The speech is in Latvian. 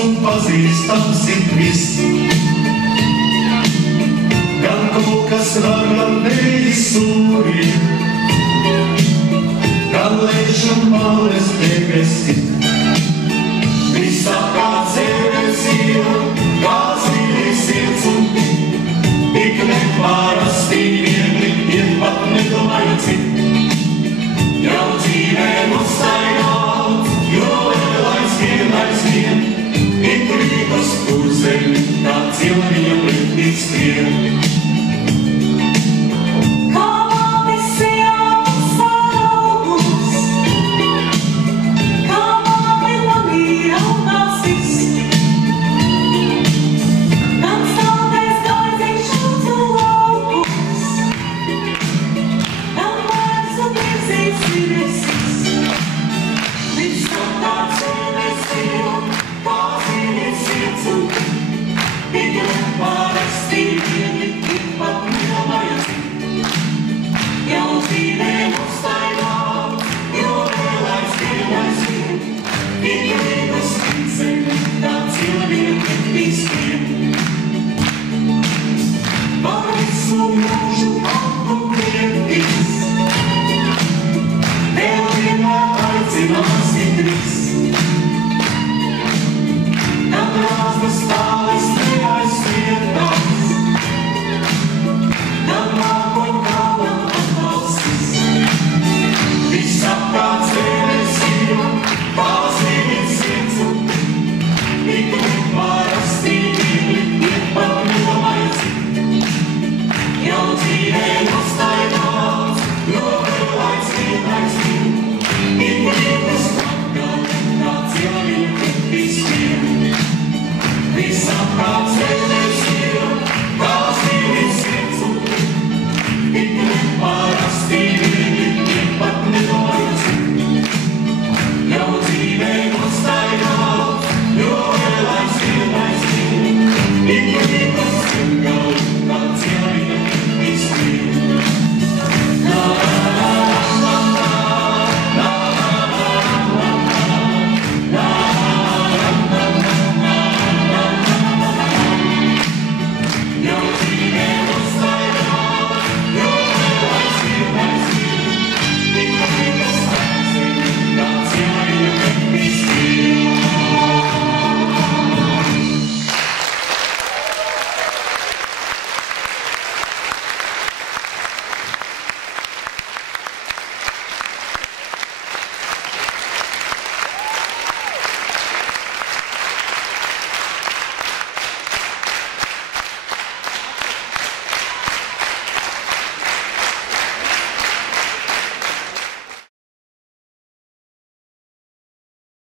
un pazīstams ir viss. Gan kaut kas ragam neizsūrīt, gan lēšam males debesi. Visā kā dzēvesija, kā zīlis sirds un tik nepārasti viegli iet pat nedomājot cit. Jau dzīvē nostaigāts, jo vēl aizvien, ik rītas kur zemi, kā cilniņa pretī skrien. Big